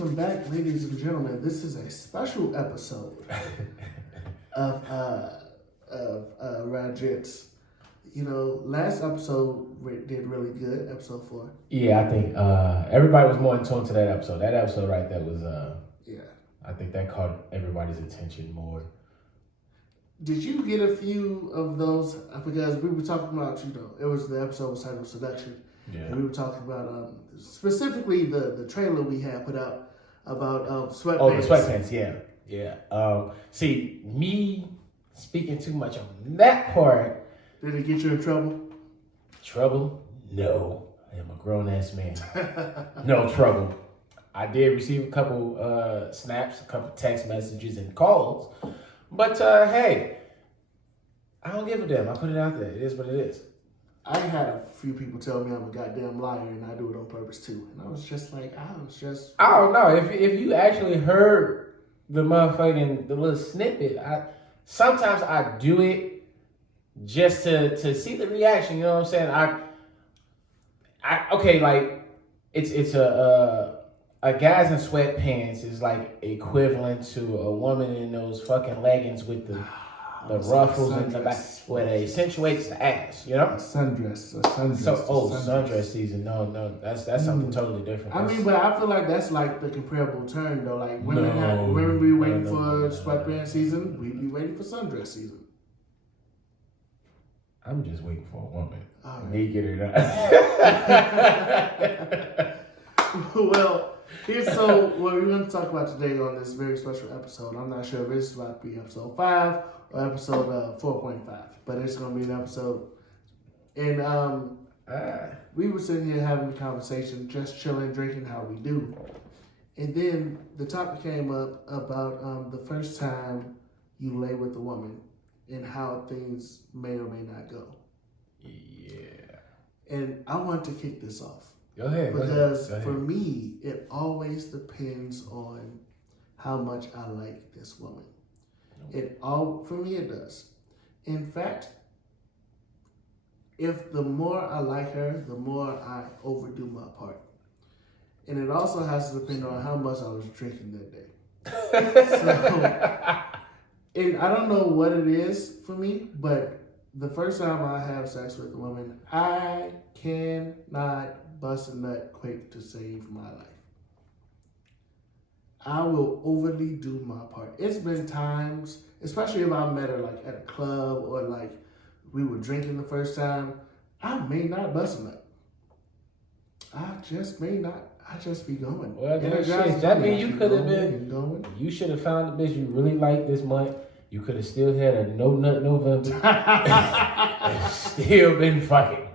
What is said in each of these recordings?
Welcome back, ladies and gentlemen. This is a special episode of Ra-Gents. You know, last episode did really good, episode 4. Yeah, I think everybody was more in tune to that episode. That episode right there was, Yeah. I think that caught everybody's attention more. Did you get a few of those? Because we were talking about, it was the episode was titled Seduction. Yeah. And we were talking about specifically the trailer we had put out about sweatpants. Oh, the sweatpants, yeah. See, me speaking too much on that part. Did it get you in trouble? Trouble? No. I am a grown-ass man. No trouble. I did receive a couple snaps, a couple text messages and calls. But, hey, I don't give a damn. I put it out there. It is what it is. I had a few people tell me I'm a goddamn liar and I do it on purpose too. And I was just like, I don't know. If you actually heard the little snippet, sometimes I do it just to see the reaction. You know what I'm saying? Okay, like it's a guys in sweatpants is like equivalent to a woman in those fucking leggings with the ruffles in the back, where it accentuates the ass, you know? A sundress. Sundress season. No, that's something totally different. I mean, but I feel like that's like the comparable term, though. Like women be waiting for sweatpants season, we be waiting for sundress season. I'm just waiting for a woman, naked or not. Well, what we're going to talk about today on this very special episode. I'm not sure if this is about to be episode 5 or episode 4.5, but it's going to be an episode. And we were sitting here having a conversation, just chilling, drinking how we do. And then the topic came up about the first time you lay with a woman and how things may or may not go. Yeah. And I want to kick this off. Go ahead. Because for me, it always depends on how much I like this woman. For me, it does. In fact, if the more I like her, the more I overdo my part. And it also has to depend on how much I was drinking that day. And I don't know what it is for me, but the first time I have sex with a woman, I cannot bust a nut quick to save my life. I will overly do my part. It's been times, especially if I met her like at a club or like we were drinking the first time, I may not bust a nut. I just may not. I just be going. Well, that means you could have been. You should have found the bitch you really liked this month. You could have still had a no nut November and still been fighting.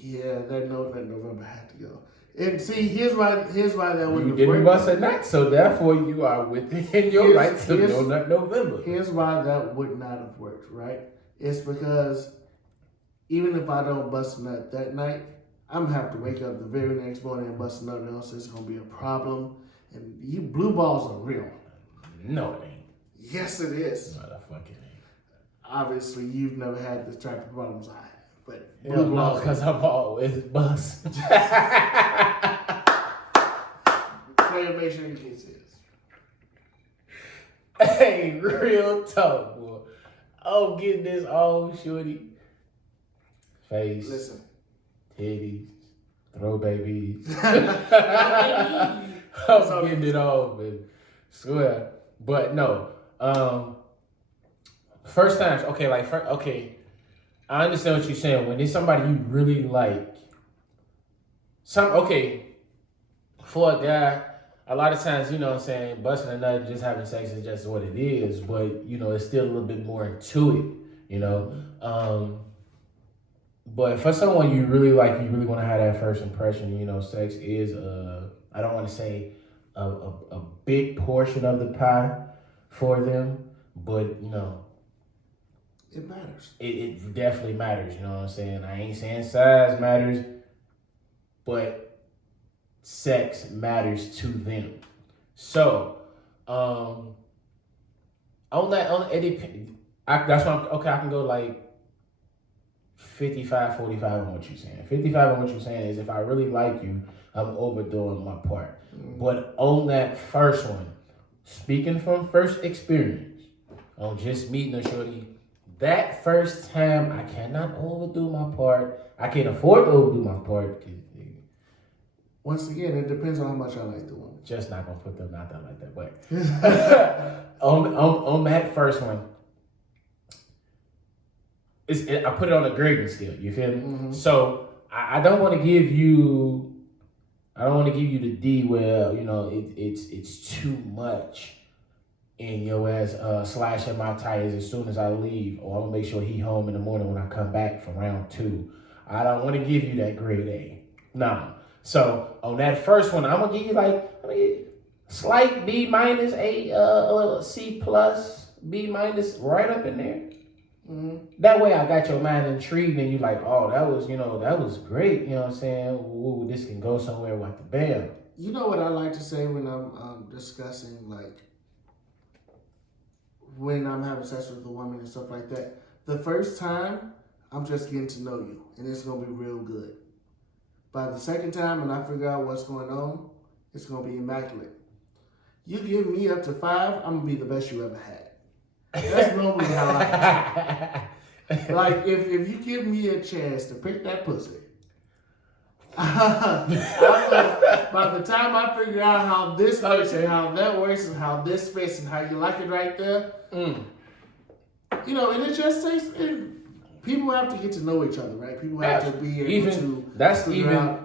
Yeah, that no nut November had to go. And see, here's why that wouldn't have worked. You didn't bust a nut, so therefore you are within your rights to no nut November. Here's why that would not have worked, right? It's because even if I don't bust a nut that night, I'm gonna have to wake up the very next morning and bust a nut, or else it's gonna be a problem. And you blue balls are real. No, it ain't. Yes, it is. Motherfucking ain't. Obviously, you've never had the type of problems I have. But blue balls, because I'm always bust. Claymation in cases. Hey, real talk, boy. I'm getting this old shorty. Face. Listen. Titties. Throw babies. I'm getting it all, man. Swear. But no. First times, okay. I understand what you're saying. When it's somebody you really like, for a guy, a lot of times, you know what I'm saying, busting a nut, just having sex is just what it is, but, you know, it's still a little bit more to it, you know. But for someone you really like, you really want to have that first impression, you know, sex is, I don't want to say a big portion of the pie for them, but, you know, it matters. It definitely matters, you know what I'm saying? I ain't saying size matters, but sex matters to them. So, on that, that's why I can go like 55-45 on what you're saying. 55 on what you're saying is if I really like you, I'm overdoing my part. But on that first one, speaking from first experience, on just meeting a shorty, that first time I cannot overdo my part. I can't afford to overdo my part. Once again, it depends on how much I like the woman. Just not gonna put them out there like that. But on that first one, I put it on a grading scale. You feel me? Mm-hmm. So I don't want to give you. I don't want to give you the D where it's too much, and your ass slashing my tires as soon as I leave, or I'm gonna make sure he home in the morning when I come back from round 2. I don't want to give you that grade A. Nah. So on that first one, I'm gonna give you slight B minus, A C plus, B minus, right up in there. Mm-hmm. That way I got your mind intrigued and you like, oh, that was great. You know what I'm saying? Ooh, this can go somewhere with the bam. You know what I like to say when I'm discussing, like, when I'm having sex with a woman and stuff like that. The first time, I'm just getting to know you, and it's going to be real good. By the second time, and I figure out what's going on, it's going to be immaculate. You give me up to 5, I'm going to be the best you ever had. That's normally how I do. Like, if you give me a chance to pick that pussy, by the time I figure out how this works and how that works and how this fits and how you like it right there, and it just takes... People have to get to know each other, right? People have to be able to... That's even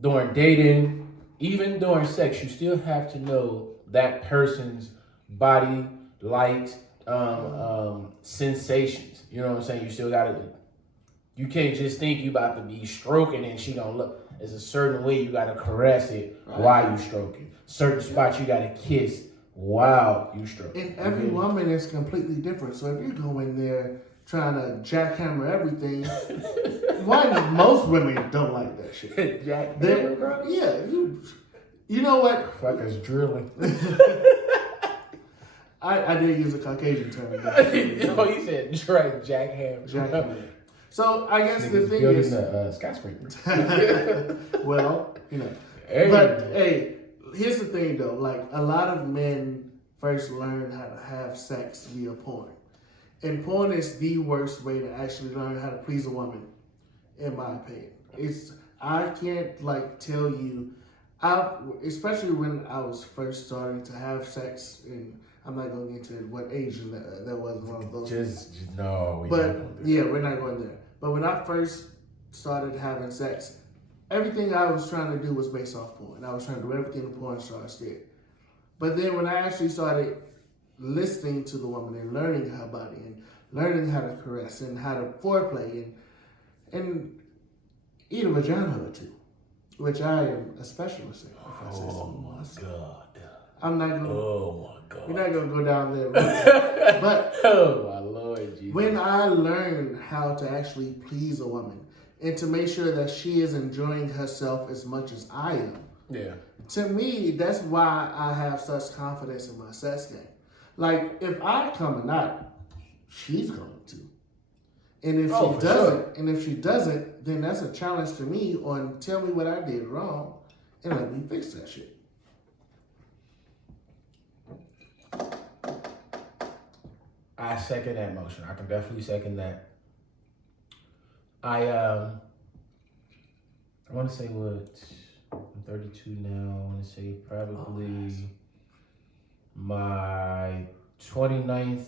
during dating, even during sex, you still have to know that person's body, likes, sensations. You know what I'm saying? You still gotta... You can't just think you about to be stroking and she gonna look... There's a certain way you gotta caress it while you stroke it. Certain spots you gotta kiss while you stroke it. And every woman is completely different. So if you go in there trying to jackhammer everything, most women don't like that shit. Jackhammer, bro? Yeah. You know what? Fuckers drilling. I did use a Caucasian term. You said jackhammer. So I guess the thing is, skyscraper. Well, Hey. But hey, here's the thing though. Like, a lot of men first learn how to have sex via porn, and porn is the worst way to actually learn how to please a woman, in my opinion. I can't tell you, especially when I was first starting to have sex, and I'm not going to get into what age that was one of those. No. We're not going there. But when I first started having sex, everything I was trying to do was based off porn. I was trying to do everything the porn stars did. But then when I actually started listening to the woman and learning her body and learning how to caress and how to foreplay and eat a vagina or two, which I am a specialist in. Oh my God. I'm not going to. Oh my God. We're not going to go down there. But oh my Lord Jesus. When I learned how to actually please a woman and to make sure that she is enjoying herself as much as I am, to me, that's why I have such confidence in my sex game. Like, if I come or not, she's going to. And if she doesn't, then that's a challenge to me on tell me what I did wrong and let me fix that shit. I second that motion. I can definitely second that. I want to say I'm 32 now. I want to say probably my 29th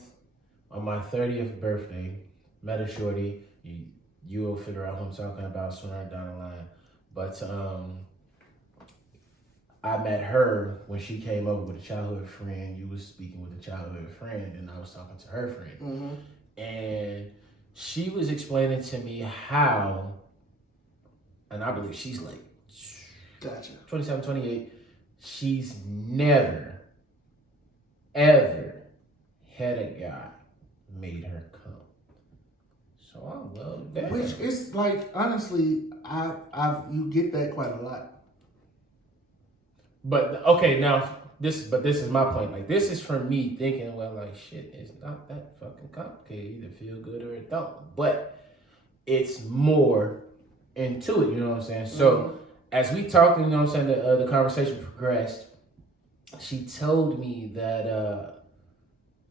or my 30th birthday. Met a shorty. You will figure out who I'm talking about sooner down the line. But I met her when she came over with a childhood friend. You was speaking with a childhood friend, and I was talking to her friend. Mm-hmm. And she was explaining to me how, and I believe she's 27, 28. She's never, ever had a guy made her come. So I love that. Which is honestly, you get that quite a lot. But okay, now this is my point. This is for me thinking, shit, it's not that fucking complicated. Either feel good or it don't. But it's more into it. You know what I'm saying? So as we talked, you know what I'm saying, the conversation progressed. She told me that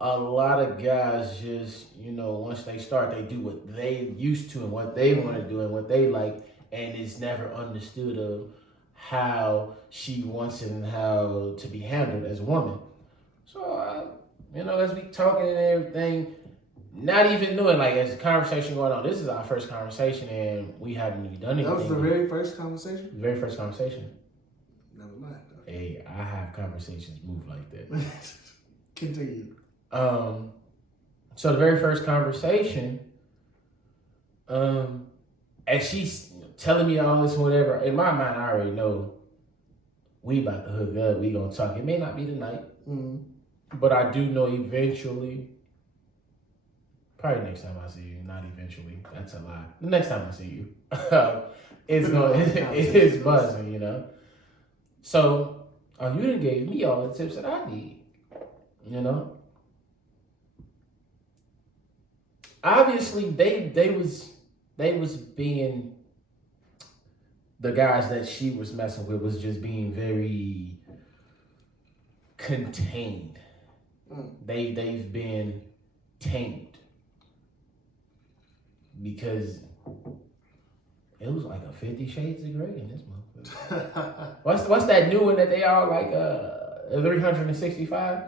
a lot of guys just, once they start, they do what they used to and what they want to do and what they like, and it's never understood of how she wants it and how to be handled as a woman. So, as we talking and everything, not even knowing, like, as the conversation going on, this is our first conversation and we haven't even done anything. That was the very first conversation? The very first conversation. Never mind. Hey, I have conversations move like that. Continue. So the very first conversation, as she's telling me all this, whatever, in my mind, I already know we about to hook up. We gonna talk. It may not be tonight, but I do know eventually. Probably next time I see you. Not eventually. That's a lie. The next time I see you, it's buzzing, So, you done gave me all the tips that I need, Obviously, they was being, the guys that she was messing with was just being very contained. They've been tamed because it was like a 50 Shades of Grey in this motherfucker. What's that new one that they all like? 365.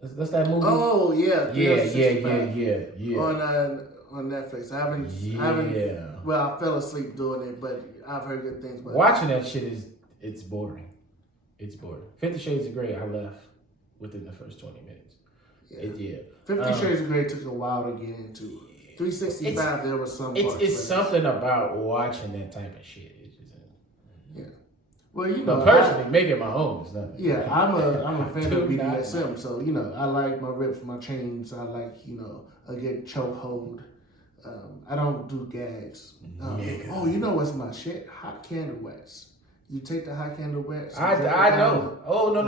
That's that movie. Oh yeah, yeah. On Netflix. I haven't. Well, I fell asleep doing it, but I've heard good things. But watching that shit it's boring. It's boring. 50 Shades of Grey, I left within the first 20 minutes. Yeah. 50 Shades of Grey took a while to get into. 365, there was some. It's something about watching that type of shit. It's just, Well, but personally, making my own is nothing. Yeah, I'm a fan of BDSM, so I like my rips, my chains. I like a good chokehold. I don't do gags. You know what's my shit? Hot candle wax. You take the hot candle wax. I know. Oh no.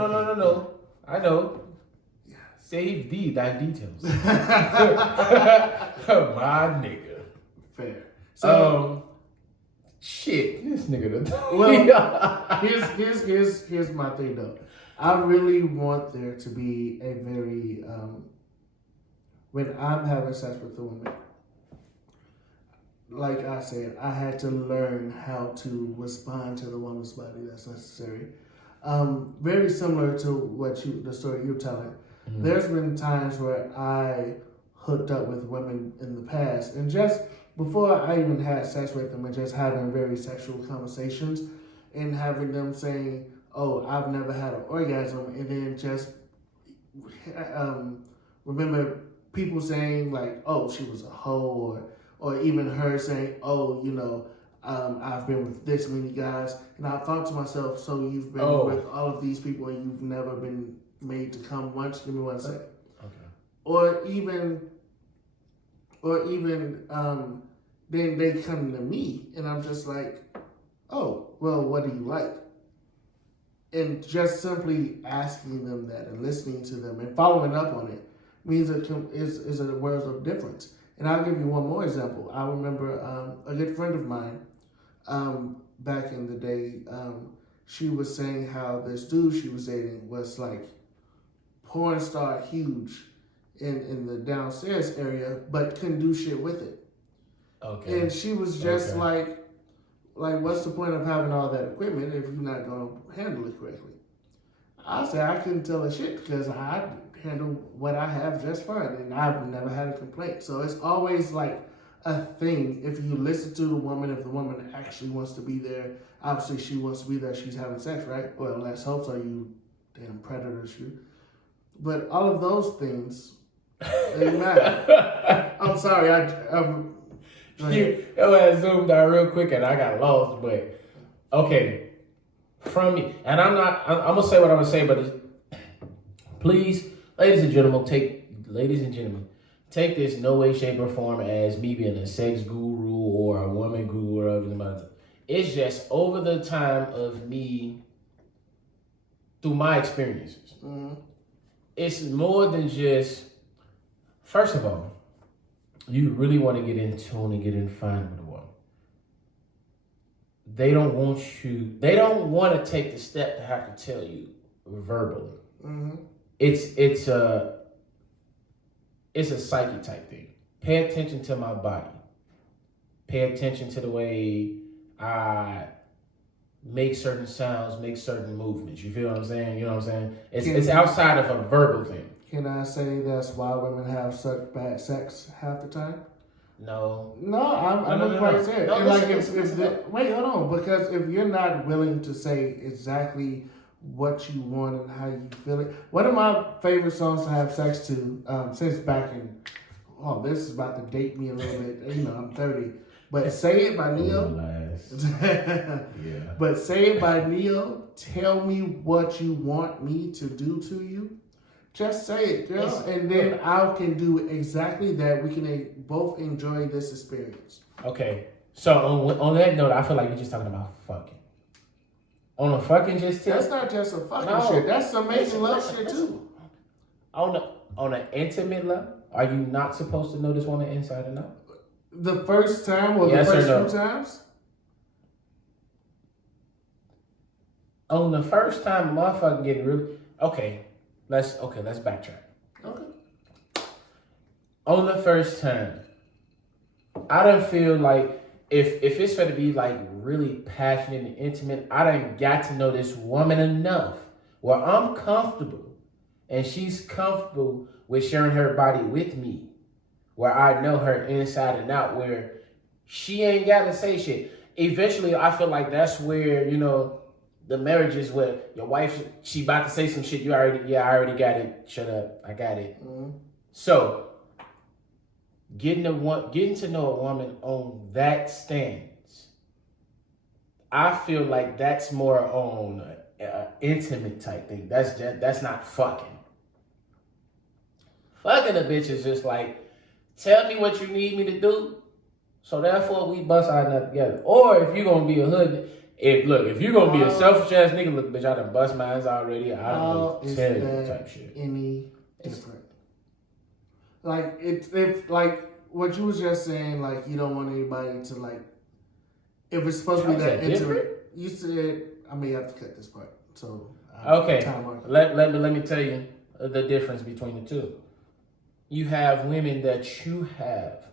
I know. Yeah. Save thy details. My nigga. Fair. So. Shit, this nigga. Well, here's my thing though. I really want there to be a very when I'm having sex with a woman. Like I said, I had to learn how to respond to the woman's body that's necessary. Very similar to the story you're telling. Mm-hmm. There's been times where I hooked up with women in the past, and just before I even had sex with them, and just having very sexual conversations, and having them saying, "Oh, I've never had an orgasm," and then just remember people saying like, "Oh, she was a hoe," or even her saying, "Oh, I've been with this many guys," and I thought to myself, "So you've been with all of these people and you've never been made to come once?" Give me 1 second. Okay. Or even then they come to me and I'm just like, "Oh, well, what do you like?" And just simply asking them that and listening to them and following up on it means is a world of difference. And I'll give you one more example. I remember a good friend of mine back in the day, she was saying how this dude she was dating was like porn star huge in the downstairs area, but couldn't do shit with it. Okay. And she was just like, what's the point of having all that equipment if you're not going to handle it correctly? I said I couldn't tell a shit because I handle what I have just fine, and I've never had a complaint. So it's always like a thing. If you listen to the woman, if the woman actually wants to be there, obviously she wants to be there. She's having sex, right? Well, let's hope so. You damn predators, you. But all of those things, they matter. I'm sorry. I zoomed out real quick and I got lost, but okay. From me, and I'm gonna say what I'm gonna say, but please, ladies and gentlemen, take this no way, shape, or form as me being a sex guru or a woman guru or whatever. It's just over the time of me, through my experiences. Mm-hmm. It's more than just, first of all, you really want to get in tune and get in fine with the woman. they don't want you. They don't want to take the step to have to tell you verbally. Mm-hmm. It's a psyche type thing. Pay attention to my body. Pay attention to the way I make certain sounds, make certain movements. You feel what I'm saying? You know what I'm saying? It's outside of a verbal thing. Can I say that's why women have such bad sex half the time? No. I'm quite saying. No, And like listen. wait, hold on, because if you're not willing to say exactly what you want and how you feel it, one of my favorite songs to have sex to, since back in, this is about to date me a little bit. You know, I'm 30, but "Say It" by Neo. Yeah. But "Say It" by Neo. Tell me what you want me to do to you. Just say it, girl, and then I can do exactly that. We can both enjoy this experience. Okay, so on that note, I feel like you're just talking about fucking. On a fucking just tip. That's not just a fucking shit. That's some amazing love shit too. On an intimate level, are you not supposed to know this woman inside and out? The first time or Yes the first or no? few times? On the first time, motherfucker getting really okay. Let's backtrack. Okay. On the first time, I don't feel like if it's going to be like really passionate and intimate, I done got to know this woman enough where I'm comfortable and she's comfortable with sharing her body with me, where I know her inside and out, where she ain't got to say shit. Eventually, I feel like that's where, the marriage is where your wife, she about to say some shit. I already got it. Shut up. I got it. Mm-hmm. So, getting to know a woman on that stance, I feel like that's more on an intimate type thing. That's not fucking. Fucking a bitch is just like, tell me what you need me to do, so therefore we bust our nut together. Or if you're gonna be a hood, if you're gonna be a selfish ass nigga, look, bitch, I done bust mines already. I don't really tell you type shit. Any different? Like if like what you was just saying, like you don't want anybody to like. If it's supposed to be that intimate, you said I may have to cut this part. So okay, let me tell you the difference between the two. You have women that you have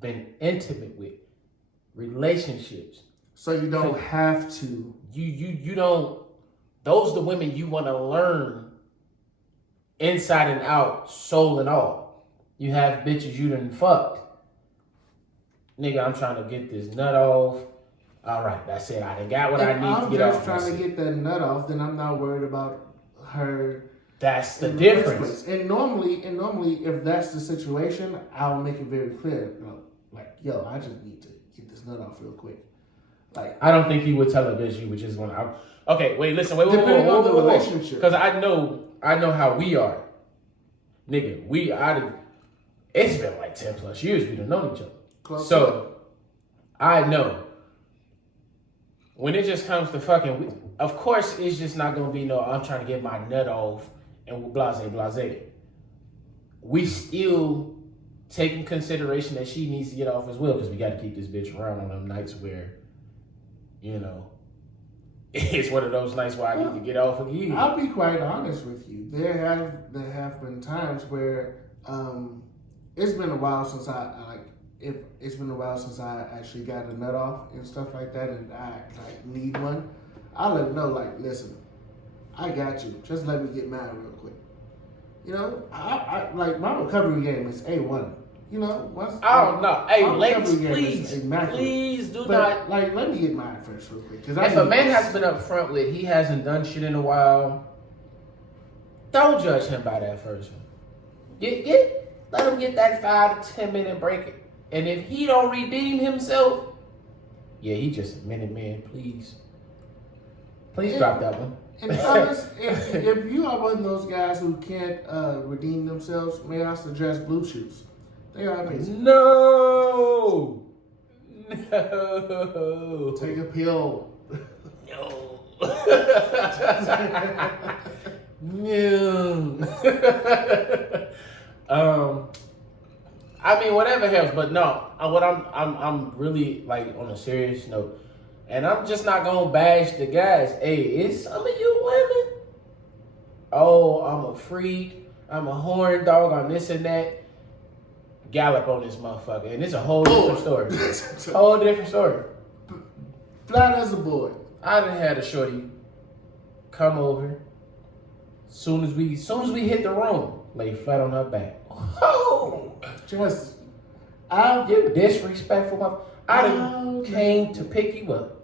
been intimate with, relationships. So you don't have to. You don't. Those are the women you want to learn inside and out, soul and all. You have bitches you done fucked. Nigga, I'm trying to get this nut off. All right, that's it. I done got what I need to get off. If I'm just trying to get that nut off, then I'm not worried about her. That's the difference. And normally, if that's the situation, I'll make it very clear. Like, yo, I just need to get this nut off real quick. Like, I don't think you would tell a bitch you would just want to. Okay, wait, listen, wait, depending on the relationship, because I know how we are, nigga. It's been like 10 plus years we don't know each other. Close so I know when it just comes to fucking. Of course, it's just not gonna be no. I'm trying to get my nut off and blase. We still taking consideration that she needs to get off as well, because we got to keep this bitch around on them nights where, it's one of those nights where I need to get off of you. I'll be quite honest with you. There have been times where it's been a while since it's been a while since I actually got a nut off and stuff like that, and I like need one. I'll let them know, like, listen, I got you. Just let me get mine real quick. I like my recovery game is A1. No. Hey, ladies, please do not. Like, let me get mine first real quick. If a man has been up front with he hasn't done shit in a while, don't judge him by that first one. Let him get that 5 to 10 minute break. And if he don't redeem himself, he just a minute man. Please drop that one. And fellas, if you are one of those guys who can't redeem themselves, may I suggest Blue Chews? They are amazing. No. Take a pill. No. No. I mean, whatever helps, but no. What I'm really like on a serious note, And I'm just not gonna bash the guys. Hey, it's some of you women. Oh, I'm a freak. I'm a horn dog on this and that. Gallop on this motherfucker. And it's a whole different story. Whole different story. Flat as a board. I done had a shorty come over. Soon as we hit the room, lay flat on her back. Oh, Just, you disrespectful. I done came to pick you up.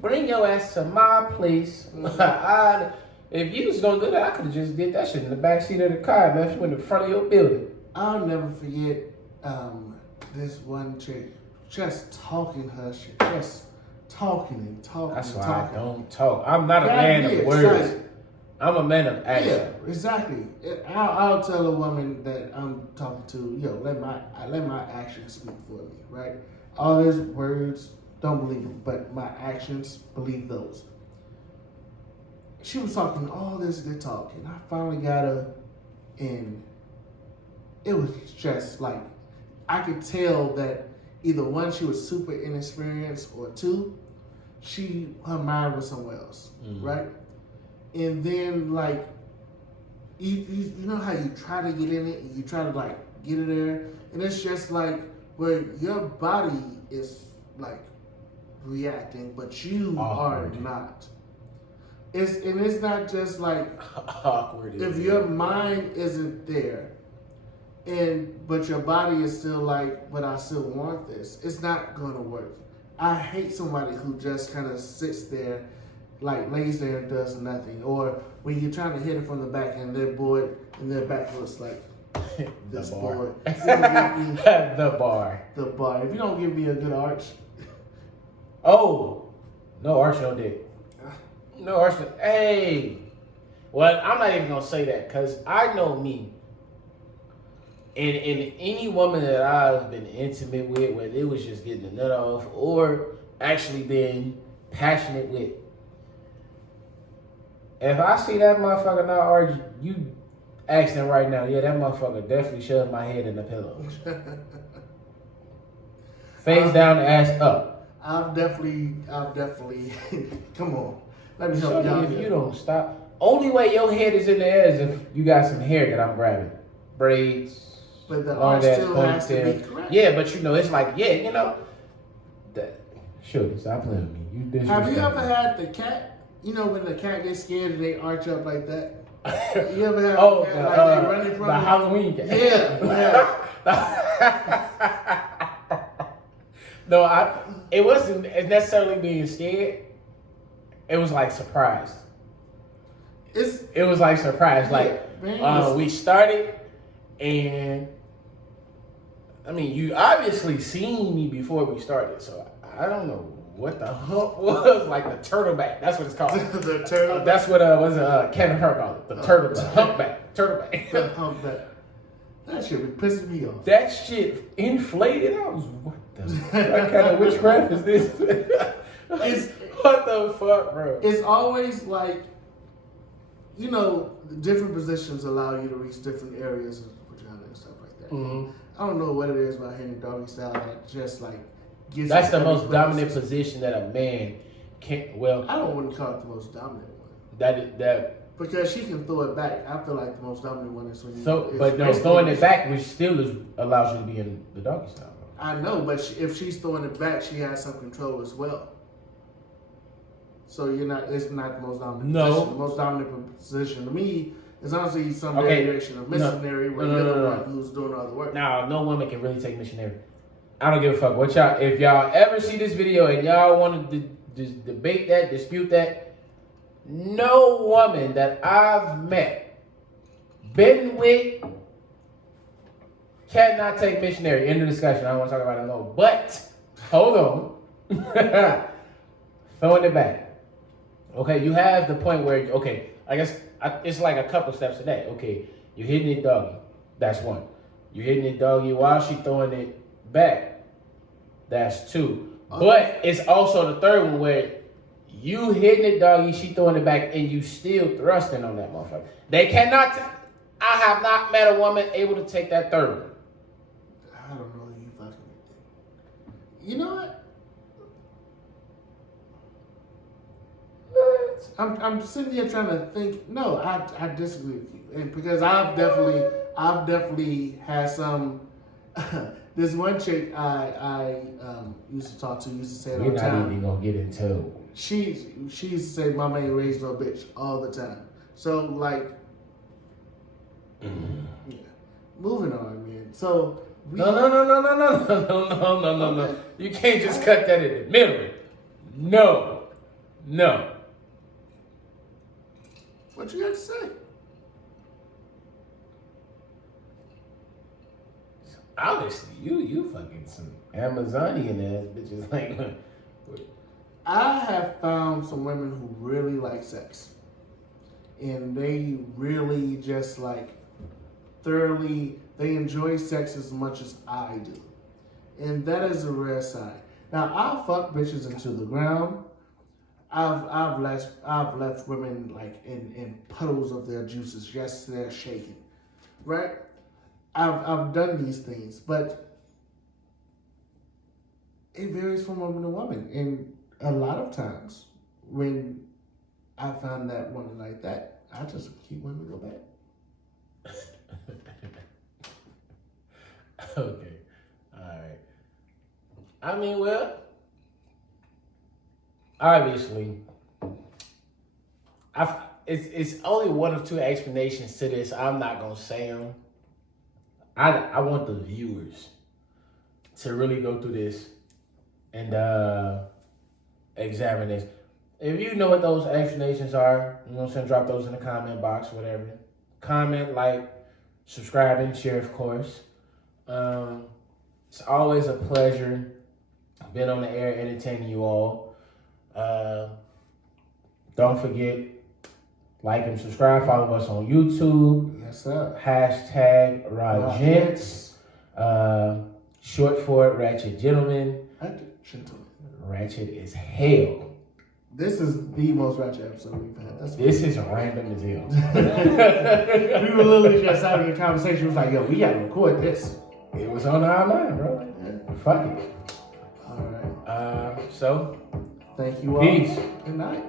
Bring your ass to my place. If you was gonna do that, I could have just did that shit in the back seat of the car, man. If you in the front of your building. I'll never forget this one chick just talking her shit, just talking and talking. That's and why talking. I don't talk. I'm not a man of words. I'm a man of action. Yeah, exactly. I'll tell a woman that I'm talking to, yo, let my actions speak for me, right? All these words, don't believe them, but my actions, believe those. She was talking all this good talk, and I finally got her, and it was just like, I could tell that either one, she was super inexperienced, or two, her mind was somewhere else, right? And then, like, you know how you try to get in it, and you try to, like, get it there, and it's just like, where your body is, like, reacting, but you are not. It's not just like, awkward. if your mind isn't there, but your body is still like, but I still want this, it's not going to work. I hate somebody who just kind of sits there, like lays there and does nothing. Or when you're trying to hit it from the back and they're bored and their back looks like this board. The bar. The bar. If you don't give me a good arch. Oh, no arch, no dick. No arch. Hey. Well, I'm not even going to say that because I know me. And any woman that I've been intimate with, whether it was just getting the nut off or actually being passionate with, if I see that motherfucker not argue, you asking right now, yeah, that motherfucker definitely shoved my head in the pillow. Face down, ass up. I've definitely, come on. Let me help you out. If you don't stop, only way your head is in the air is if you got some hair that I'm grabbing. Braids. But the arch still has to be correct. Yeah, but you know, it's like, yeah, you know. Sure, stop playing with me. You disrespect Have you ever me. had the cat? You know when the cat gets scared and they arch up like that? You ever had oh, a cat like they running from the you? Halloween cat. Yeah. No, it wasn't necessarily being scared. It was like surprised. It was like surprise. Like we started, and I mean, you obviously seen me before we started, so I don't know what the hump was. Like the turtleback. That's what it's called. The turtle. That's what Kevin Hart called it. The turtle. The humpback. Turtleback. The humpback. That shit be pissing me off. That shit inflated. I was, what the what kind of witchcraft is this? What the fuck, bro? It's always like, you know, different positions allow you to reach different areas of the vagina and stuff like that. Mm-hmm. I don't know what it is about hitting doggy style that just like gets. That's the most dominant position that a man can. Well, I don't want to call it the most dominant one. That. Because she can throw it back. I feel like the most dominant one is when you. So, but no, throwing it back, which still allows you to be in the doggy style. I know, but if she's throwing it back, she has some control as well. So it's not the most dominant position. The most dominant position to me is honestly some variation of missionary where you're the one who's doing all the work. Now, no woman can really take missionary. I don't give a fuck. If y'all ever see this video and y'all want to debate that, dispute that, no woman that I've met, been with, cannot take missionary. End of discussion. I don't want to talk about it no more. But, hold on. Throwing it back. Okay, you have the point where, okay, I guess it's like a couple steps a day. Okay, you're hitting it doggy. That's one. You're hitting it doggy while she throwing it back. That's two. Okay. But it's also the third one where you hitting it doggy, she throwing it back, and you still thrusting on that motherfucker. They cannot. I have not met a woman able to take that third one. I don't know you fucking. You know what? I'm sitting here trying to think. No, I disagree with you, and because I've definitely had some. This one chick I used to talk to used to say it all We're the not time. even gonna get into. She used to say, "Mama ain't raised no bitch" all the time. So like, yeah. Moving on, man. So No. You can't just cut that in the middle. No. What you got to say? Obviously, you fucking some Amazonian ass bitches. Like, I have found some women who really like sex, and they really just like thoroughly. They enjoy sex as much as I do, and that is a rare sign. Now I fuck bitches into the ground. I've left women like in puddles of their juices, just they're shaking, right? I've done these things, but it varies from woman to woman. And a lot of times when I find that woman like that, I just keep women go back. Okay. Alright. I mean, well, obviously, it's only one or two explanations to this. I'm not gonna say them. I want the viewers to really go through this and examine this. If you know what those explanations are, you know what I'm saying, drop those in the comment box, whatever. Comment, like, subscribe, and share, of course. It's always a pleasure being on the air entertaining you all. Don't forget, like and subscribe. Follow us on YouTube. Yes, sir. Hashtag Ra-Gents. Short for it, Ratchet Gentlemen. Ratchet is hell. This is the most ratchet episode we've had. This is random as hell. We were literally just having a conversation. It was like, yo, we gotta record this. It was on our mind, bro. Yeah. Fuck it. All right. So, thank you all. peace. Good night.